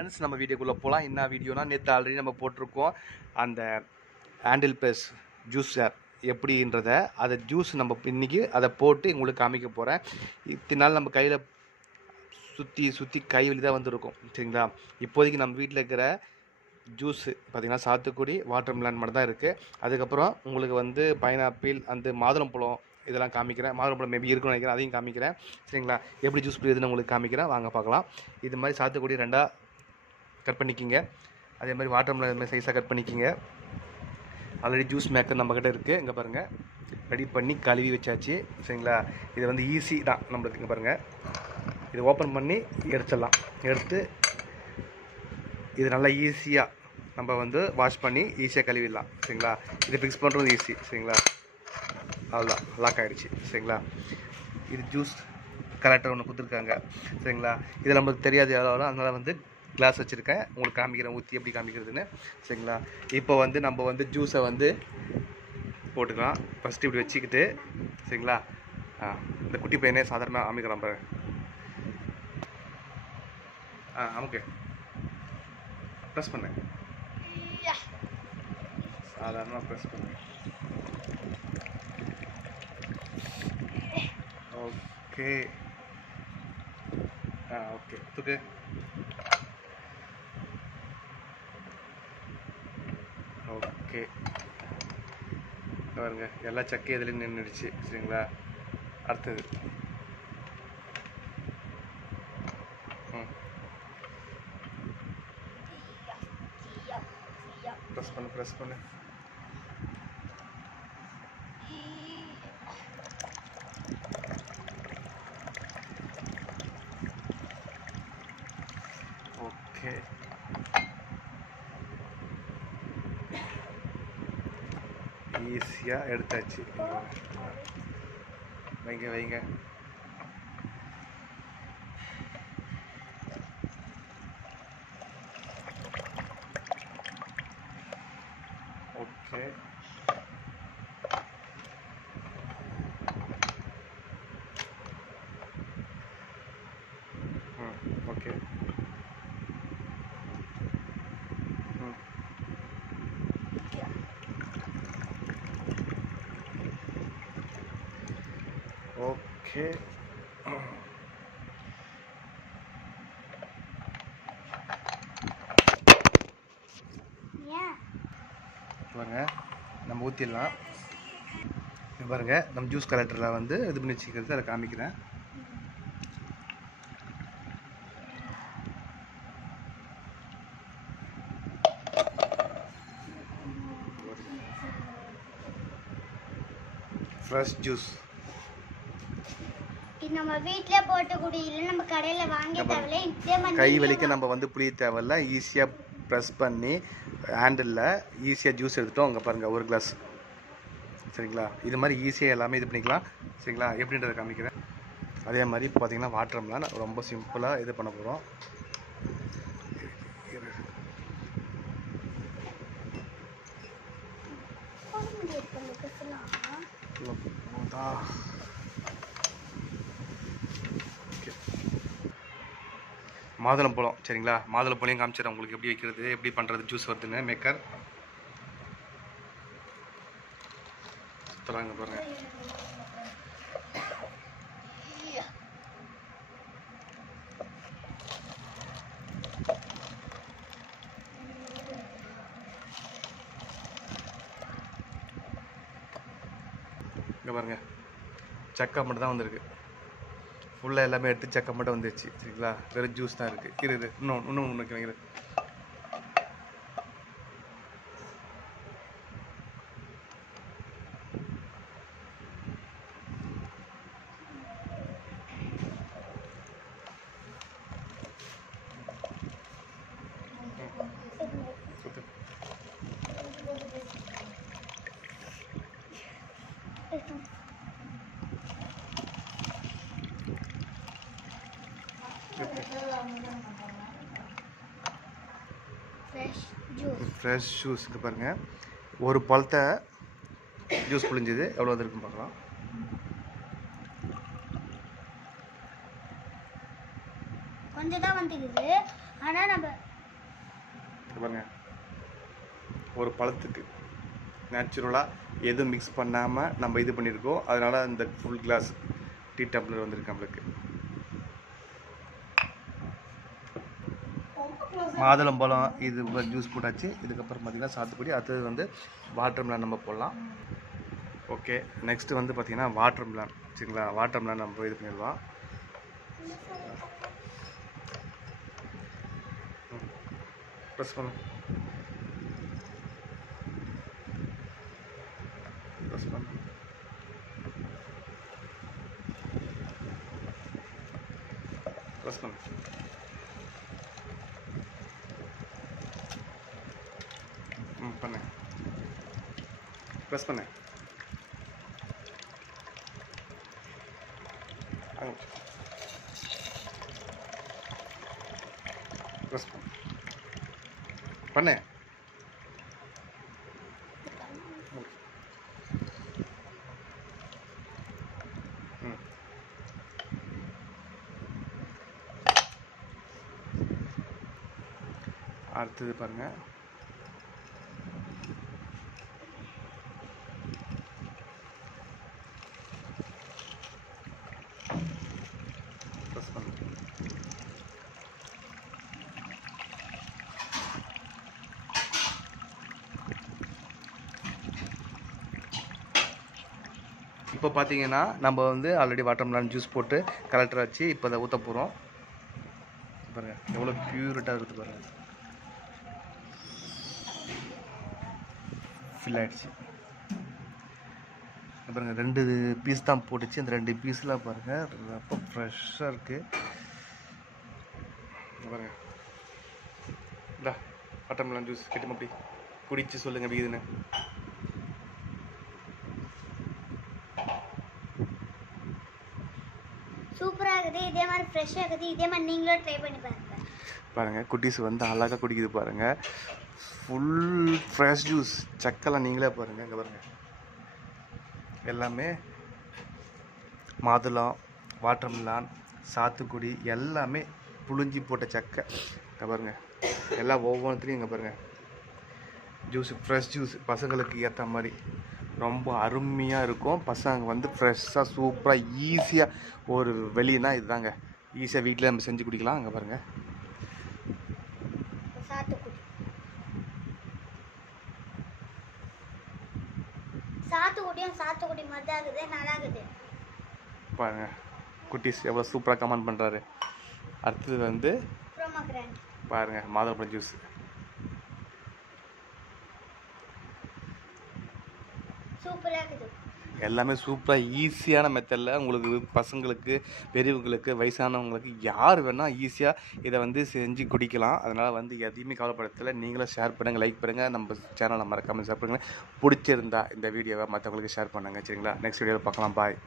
Friends, நம்ம வீடியோக்குள்ளே போகலாம். என்ன வீடியோனா, நேற்று ஆல்ரெடி நம்ம போட்டிருக்கோம் அந்த ஹேண்டில் ப்ளஸ் ஜூஸர் எப்படின்றத. அதை ஜூஸ் நம்ம இன்றைக்கி அதை போட்டு உங்களுக்கு காமிக்க போகிறேன். இத்தனை நாள் நம்ம கையில் சுற்றி கை வலி தான் வந்துருக்கும், சரிங்களா. இப்போதைக்கு நம்ம வீட்டில் இருக்கிற ஜூஸு பார்த்திங்கன்னா சாத்துக்குடி, வாட்டர் மெலன் மட்டும் தான் இருக்குது. அதுக்கப்புறம் உங்களுக்கு வந்து பைனாப்பிள், அந்த மாதுளம்பழம் இதெல்லாம் காமிக்கிறேன். மாதுளம்பழம் மேபி இருக்குன்னு நினைக்கிறேன், அதையும் காமிக்கிறேன், சரிங்களா. எப்படி ஜூஸ் புரியுதுன்னு உங்களுக்கு காமிக்கிறேன், வாங்க பார்க்கலாம். இது மாதிரி சாத்துக்குடி ரெண்டாக கட் பண்ணிக்கிங்க. அதே மாதிரி வாட்டர் மெலன் இதுமாதிரி சைஸாக கட் பண்ணிக்கிங்க. ஆல்ரெடி ஜூஸ் மேக்கர் நம்மக்கிட்ட இருக்குது, இங்கே பாருங்கள். ரெடி பண்ணி கழுவி வச்சாச்சு, சரிங்களா. இது வந்து ஈஸி தான் நம்மளுக்கு. இங்கே பாருங்கள், இது ஓப்பன் பண்ணி எடுத்துடலாம். எடுத்து இது நல்லா ஈஸியாக நம்ம வந்து வாஷ் பண்ணி ஈஸியாக கழுவிடலாம், சரிங்களா. இது ஃபிக்ஸ் பண்ணுறது ஈஸி, சரிங்களா. அவ்வளோதான், லாக் ஆகிடுச்சு, சரிங்களா. இது ஜூஸ் கலெக்டர் ஒன்று கொடுத்துருக்காங்க, சரிங்களா. இது நம்மளுக்கு தெரியாது எவ்வளோ, அதனால் வந்து கிளாஸ் வச்சுருக்கேன், உங்களுக்கு காமிக்கிறேன் ஊற்றி எப்படி காமிக்கிறதுன்னு, சரிங்களா. இப்போ வந்து நம்ம வந்து ஜூஸை வந்து போட்டுக்கலாம். ஃபஸ்ட்டு இப்படி வச்சுக்கிட்டு, சரிங்களா. இந்த குட்டி பையனே சாதாரணமாக அமைக்கலாம் பாரு. நமக்கு ப்ரெஸ் பண்ணேன், சாதாரணமாக ப்ரெஸ் பண்ணேன். ஓகே ஓகே தூக்கு. ஓகே பாருங்க, எல்லா சக்கை இதுலேயும் நின்றுடுச்சு, சரிங்களா. அடுத்தது ப்ரெஸ் பண்ணு. ஓகே, ஈஸியாக எடுத்தாச்சு. வைங்க. Okay, okay. ஓகே, பாருங்க, நம்ம ஊற்றிடலாம். பாருங்க, நம்ம ஜூஸ் கலெக்டரில் வந்து இது பண்ணி வச்சுக்கிறது, அதை காமிக்கிறேன். ஃப்ரெஷ் ஜூஸ் நம்ம வீட்ல போட்டு குடியில, நம்ம கடையில வாங்க தேவையில்ல. கை வலிக்க நம்ம வந்து புளிய தேவையில்ல, ஈஸியாக ப்ரெஸ் பண்ணி ஹேண்டிலில் ஈஸியாக ஜூஸ் எடுத்துட்டோம். அங்கே பாருங்கள், ஒரு கிளாஸ், சரிங்களா. இது மாதிரி ஈஸியாக எல்லாமே இது பண்ணிக்கலாம், சரிங்களா. எப்படின்றத காமிக்கிறேன். அதே மாதிரி இப்போ பார்த்தீங்கன்னா வாட்டர் மெலன் ரொம்ப சிம்பிளாக இது பண்ண போகிறோம். மாதுளம்பழம், சரிங்களா. மாதுளம்பழம் காமிச்சிடறேன் உங்களுக்கு எப்படி வைக்கிறது, எப்படி பண்ணுறது ஜூஸ் வருதுன்னு. மேக்கர் சுத்தலாங்க பாருங்க. இங்கே பாருங்க, சக்கை மட்டும் தான் வந்திருக்கு. ஃபுல்லாக எல்லாமே எடுத்து சக்கை மட்டும் வந்துடுச்சு, சரிங்களா. வெறும் ஜூஸ் தான் இருக்குது. இரு இன்னும் வைக்கிறேன். ஃப்ரெஷ் ஜூஸ் இங்கே பாருங்கள். ஒரு பழத்தை ஜூஸ் புழிஞ்சது எவ்வளோ இருக்குன்னு பார்க்கலாம். கொஞ்சம் தான் வந்துக்குது. ஆனால் நம்ம பாருங்க, ஒரு பழத்துக்கு நேச்சுரலாக எதுவும் மிக்ஸ் பண்ணாமல் நம்ம இது பண்ணியிருக்கோம். அதனால் இந்த ஃபுல் கிளாஸ் டீ டம்ளர் வந்திருக்கு நம்மளுக்கு. மாதுளம்பழம் இது ஜூஸ் போட்டாச்சு. இதுக்கப்புறம் பார்த்திங்கன்னா சாத்துக்குடி, அடுத்தது வந்து வாட்டர் மெலன் நம்ம போடலாம். ஓகே, நெக்ஸ்ட்டு வந்து பார்த்திங்கன்னா வாட்டர் மெலன். சரிங்களா, வாட்டர் மெலன் நம்ம இது பண்ணிடலாம். ப்ரெஸ் பண்ணு, ப்ரெஸ் பண்ணு. ப்ரெஸ் பண்ணு. பண்ணு, ப்ரெஸ் பண்ணு. ப்ரெஸ் பண்ணு, பண்ணு. அடுத்தது பாருங்கள், ப்ரெஸ் பண்ணு. இப்போ பார்த்தீங்கன்னா நம்ம வந்து ஆல்ரெடி வாட்டர் மெலன் ஜூஸ் போட்டு கலெக்டர் வச்சு இப்போ அதை ஊற்ற போகிறோம். பாருங்கள் எவ்வளோ பியூரிட்டாக இருக்குது பாருங்கள். ஃபில் ஆகிடுச்சு பாருங்கள். 2 பீஸ் தான் போட்டுச்சு. அந்த 2 பீஸில் பாருங்கள் ரொம்ப ஃப்ரெஷ்ஷாக இருக்குது. பாருங்கள், இந்தா வாட்டர் மெலன் ஜூஸ் கெட்டுமா அப்படி குடிச்சு சொல்லுங்கள் வீதுன்னு. சூப்பரா இருக்குது. இதே மாதிரி ஃப்ரெஷ்ஷா இருக்குது. இதே மாதிரி நீங்களும் ட்ரை பண்ணி பாருங்க. பாருங்கள் குட்டீஸ் வந்து அழகாக குடிக்குது பாருங்கள். Full fresh juice. சக்கெல்லாம் நீங்களே பாருங்கள். இங்கே பாருங்கள், எல்லாமே மாதுளம், வாட்டர் மெலன், சாத்துக்குடி எல்லாமே புழிஞ்சி போட்ட சக்கை. இங்கே பாருங்கள், எல்லாம் ஒவ்வொன்றுத்துலையும் இங்கே பாருங்கள் ஜூஸ், ஃப்ரெஷ் ஜூஸ். பசங்களுக்கு ஏற்ற மாதிரி ரொம்ப அருமையாக இருக்கும். பசங்க வந்து ஃப்ரெஷ்ஷாக சூப்பராக ஈஸியாக ஒரு வெளியனா இதுதாங்க ஈஸியாக வீட்டில் நம்ம செஞ்சு குடிக்கலாம். அங்கே பாருங்கள், சாத்துக்குடி சாத்துக்குடியும் சாத்துக்குடி மாதிரி தான் இருக்குது. நல்லா இருக்குது பாருங்கள். குட்டீஸ் எவ்வளோ சூப்பராக கமெண்ட் பண்ணுறாரு. அடுத்தது வந்து ப்ரோமோகிரானட் பாருங்கள், மாதுளம்பழம் ஜூஸ். சூப்பராக இருக்குது. எல்லாமே சூப்பராக ஈஸியான மெத்தடில் உங்களுக்கு பசங்களுக்கு, பெரியவங்களுக்கு, வயசானவங்களுக்கு யார் வேணால் ஈஸியாக இதை வந்து செஞ்சு குடிக்கலாம். அதனால் வந்து எதையுமே கவலைப்படத்தில் நீங்களும் ஷேர் பண்ணுங்கள், லைக் பண்ணுங்கள், நம்ம சேனலை மறக்காமல் ஷேர் பண்ணுங்கள். பிடிச்சிருந்தா இந்த வீடியோவை மற்றவங்களுக்கு ஷேர் பண்ணுங்கள். சரிங்களா, நெக்ஸ்ட் வீடியோவில் பார்க்கலாம். பாய்.